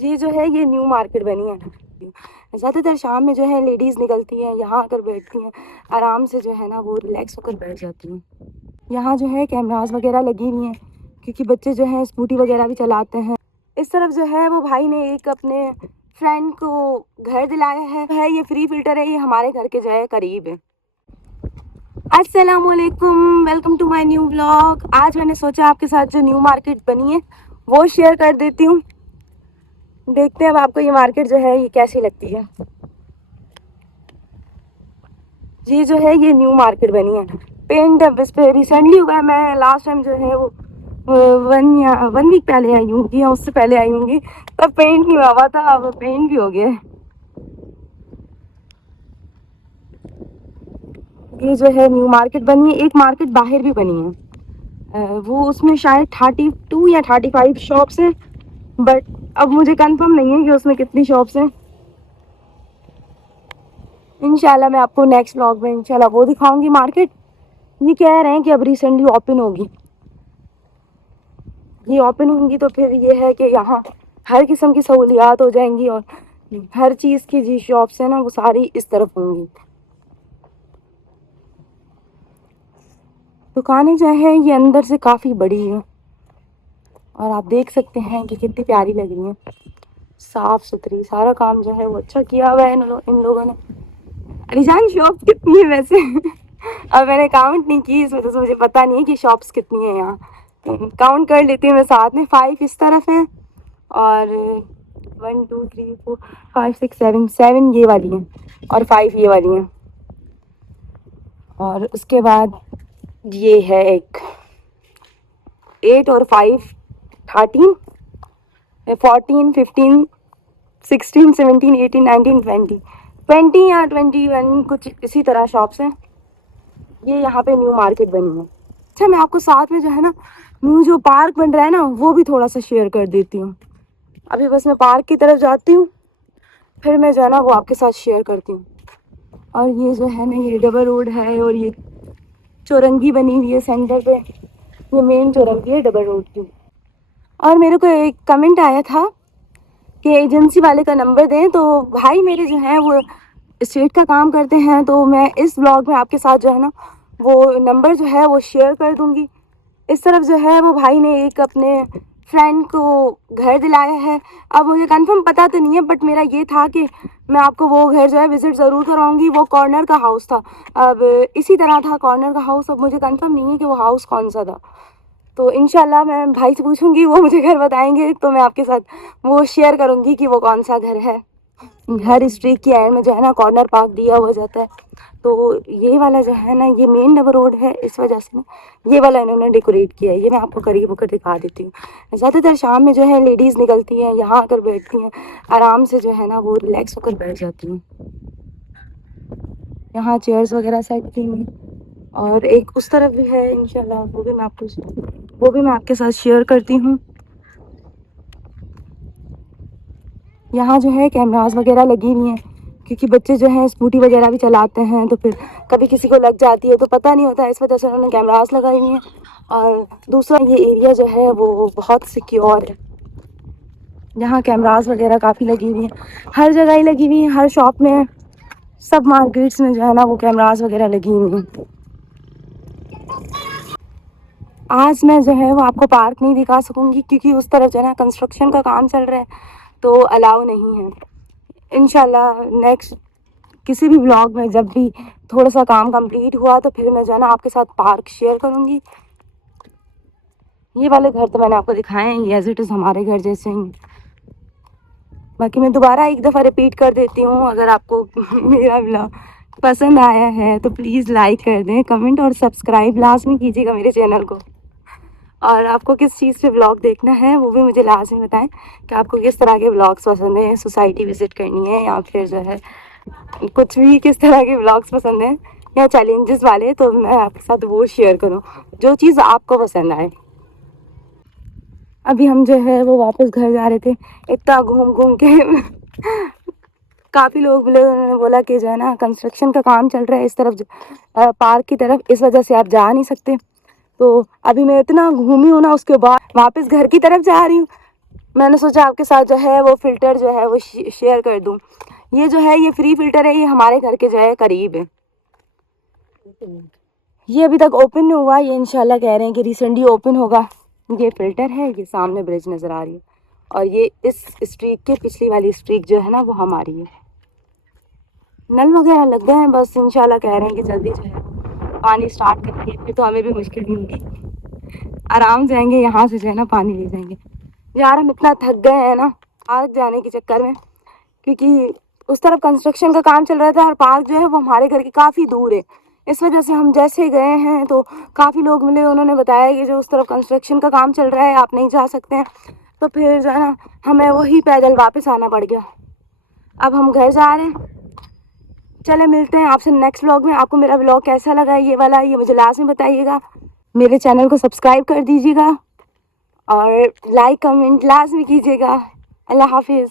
ये जो है ये न्यू मार्केट बनी है। ज़्यादातर शाम में जो है लेडीज़ निकलती हैं, यहाँ आकर बैठती हैं, आराम से जो है ना वो रिलैक्स होकर बैठ जाती हैं। यहाँ जो है कैमरास वगैरह लगी हुई हैं क्योंकि बच्चे जो हैं स्कूटी वगैरह भी चलाते हैं। इस तरफ जो है वो भाई ने एक अपने फ्रेंड को घर दिलाया है। ये फ्री फिल्टर है, ये हमारे घर के जो है करीब है। अस्सलामुअलैकुम, welcome to my new vlog. आज मैंने सोचा आपके साथ जो न्यू मार्केट बनी है वो शेयर कर देती हूँ। देखते हैं अब आपको ये मार्केट जो है ये कैसी लगती है। ये जो है ये न्यू मार्केट बनी है, पेंट अब इस पे रिसेंटली हुआ है। मैं लास्ट टाइम जो है वो 1 वीक पहले आई हूँ या उससे पहले आई हूँगी, तब पेंट नहीं हुआ था, अब पेंट भी हो गया है। ये जो है न्यू मार्केट बनी है। एक मार्केट बाहर भी बनी है, वो उसमें शायद 32 या 35 शॉप्स हैं, बट अब मुझे कंफर्म नहीं है कि उसमें कितनी शॉप्स हैं। इंशाल्लाह मैं आपको नेक्स्ट व्लॉग में इंशाल्लाह वो दिखाऊंगी मार्केट। ये कह रहे हैं कि अब रिसेंटली ओपन होगी, ये ओपन होंगी तो फिर ये है कि यहाँ हर किस्म की सहूलियात हो जाएंगी और हर चीज़ की जी शॉप्स है ना वो सारी इस तरफ होंगी। दुकानें जो है ये अंदर से काफ़ी बड़ी है और आप देख सकते हैं कि कितनी प्यारी लग रही है, साफ सुथरी। सारा काम जो है वो अच्छा किया हुआ है इन लोगों ने। अलीजान शॉप कितनी है वैसे? अब मैंने काउंट नहीं की, इस वजह से मुझे पता नहीं है कि शॉप्स कितनी है यहाँ। काउंट कर लेती हूँ मैं साथ में। 5 इस तरफ है और 1 2 3 4 5 6 7 7 ये वाली हैं और 5 ये वाली हैं। और उसके बाद ये है एक 8 और 5 13 14 15 16 17 18 19 20 या 21 कुछ इसी तरह शॉप्स हैं। ये यहाँ पे न्यू मार्केट बनी है। अच्छा, मैं आपको साथ में जो है ना न्यू जो पार्क बन रहा है ना वो भी थोड़ा सा शेयर कर देती हूँ। अभी बस मैं पार्क की तरफ जाती हूँ, फिर मैं जो है ना वो आपके साथ शेयर करती हूँ। और ये जो है ना ये डबल रोड है और ये चौरंगी बनी हुई है सेंटर पे। ये मेन चौरंगी है डबल रोड की। और मेरे को एक कमेंट आया था कि एजेंसी वाले का नंबर दें, तो भाई मेरे जो हैं वो स्टेट का काम करते हैं, तो मैं इस ब्लॉग में आपके साथ जो है ना वो नंबर जो है वो शेयर कर दूँगी। इस तरफ जो है वो भाई ने एक अपने फ्रेंड को घर दिलाया है। अब मुझे कंफर्म पता तो नहीं है, बट मेरा ये था कि मैं आपको वो घर जो है विज़िट ज़रूर कराऊंगी। वो कॉर्नर का हाउस था, अब इसी तरह था कॉर्नर का हाउस। अब मुझे कंफर्म नहीं है कि वो हाउस कौन सा था, तो इंशाल्लाह मैं भाई से पूछूंगी, वो मुझे घर बताएंगे तो मैं आपके साथ वो शेयर करूंगी कि वो कौन सा घर है। हर स्ट्रीट की एंड में जो है ना कॉर्नर पार्क दिया हुआ जाता है, तो ये वाला जो है ना ये मेन डबल रोड है, इस वजह से ना ये वाला इन्होंने डेकोरेट किया है। ये मैं आपको करीब होकर दिखा देती हूँ। ज़्यादातर शाम में जो है लेडीज़ निकलती हैं, यहाँ आकर बैठती हैं, आराम से जो है ना वो रिलैक्स होकर बैठ जाती हैं। यहाँ चेयर्स वगैरह सेट की हुई, और एक उस तरफ भी है, इंशाल्लाह वो भी मैं आपके साथ शेयर करती हूँ। यहाँ जो है कैमरास वगैरह लगी हुई हैं क्योंकि बच्चे जो हैं स्कूटी वगैरह भी चलाते हैं, तो फिर कभी किसी को लग जाती है तो पता नहीं होता, इस वजह से उन्होंने कैमरास लगाई हुई हैं। और दूसरा ये एरिया जो है वो बहुत सिक्योर है, यहाँ कैमरास वगैरह काफ़ी लगी हुई हैं, हर जगह ही लगी हुई हैं, हर शॉप में, सब मार्केट्स में जो है ना वो कैमरास वगैरह लगी हुई हैं। आज मैं जो है वो आपको पार्क नहीं दिखा सकूँगी क्योंकि उस तरफ जो है ना कंस्ट्रक्शन का काम चल रहा है, तो अलाउ नहीं है। इंशाल्लाह नेक्स्ट किसी भी ब्लॉग में जब भी थोड़ा सा काम कंप्लीट हुआ तो फिर मैं जो है ना आपके साथ पार्क शेयर करूँगी। ये वाले घर तो मैंने आपको दिखाए हैं, ये एज इट इज़ हमारे घर जैसे ही। बाकी मैं दोबारा एक दफ़ा रिपीट कर देती हूँ, अगर आपको मेरा ब्लॉग पसंद आया है तो प्लीज़ लाइक कर दें, कमेंट और सब्सक्राइब लाजमी कीजिएगा मेरे चैनल को। और आपको किस चीज़ पे ब्लॉग देखना है वो भी मुझे लाजमी बताएं कि आपको किस तरह के ब्लॉग्स पसंद हैं, सोसाइटी विज़िट करनी है या फिर जो है कुछ भी, किस तरह के ब्लॉग्स पसंद हैं या चैलेंजेस वाले, तो मैं आपके साथ वो शेयर करूँ जो चीज़ आपको पसंद आए। अभी हम जो है वो वापस घर जा रहे थे, इतना घूम घूम के काफ़ी लोग ने बोला कि जो है ना कंस्ट्रक्शन का काम चल रहा है इस तरफ पार्क की तरफ, इस वजह से आप जा नहीं सकते। तो अभी मैं इतना घूमी हूँ ना, उसके बाद वापस घर की तरफ जा रही हूँ। मैंने सोचा आपके साथ जो है वो फ़िल्टर जो है वो शेयर कर दूँ। ये जो है ये फ्री फ़िल्टर है, ये हमारे घर के जो है करीब है। ये अभी तक ओपन नहीं हुआ, ये इंशाल्लाह कह रहे हैं कि रिसेंटली ओपन होगा। ये फ़िल्टर है, ये सामने ब्रिज नज़र आ रही है और ये इस स्ट्रीक के पिछली वाली स्ट्रीक जो है ना वो हमारी है। नल वगैरह लग गए हैं, बस इंशाल्लाह कह रहे हैं कि जल्दी जो है पानी स्टार्ट करेंगे, फिर तो हमें भी मुश्किल नहीं होगी, आराम से आएंगे यहाँ से जो है ना पानी ले जाएंगे। यार हम इतना थक गए हैं ना पार्क जाने के चक्कर में, क्योंकि उस तरफ कंस्ट्रक्शन का काम चल रहा था और पार्क जो है वो हमारे घर के काफ़ी दूर है। इस वजह से हम जैसे गए हैं तो काफ़ी लोग मिले, उन्होंने बताया कि जो उस तरफ कंस्ट्रक्शन का काम चल रहा है आप नहीं जा सकते हैं, तो फिर जो है ना हमें वही पैदल वापस आना पड़ गया। अब हम घर जा रहे हैं, चले मिलते हैं आपसे नेक्स्ट व्लॉग में। आपको मेरा व्लॉग कैसा लगा ये वाला, ये मुझे लास्ट में बताइएगा। मेरे चैनल को सब्सक्राइब कर दीजिएगा और लाइक कमेंट लाजमी कीजिएगा। अल्लाह हाफिज़।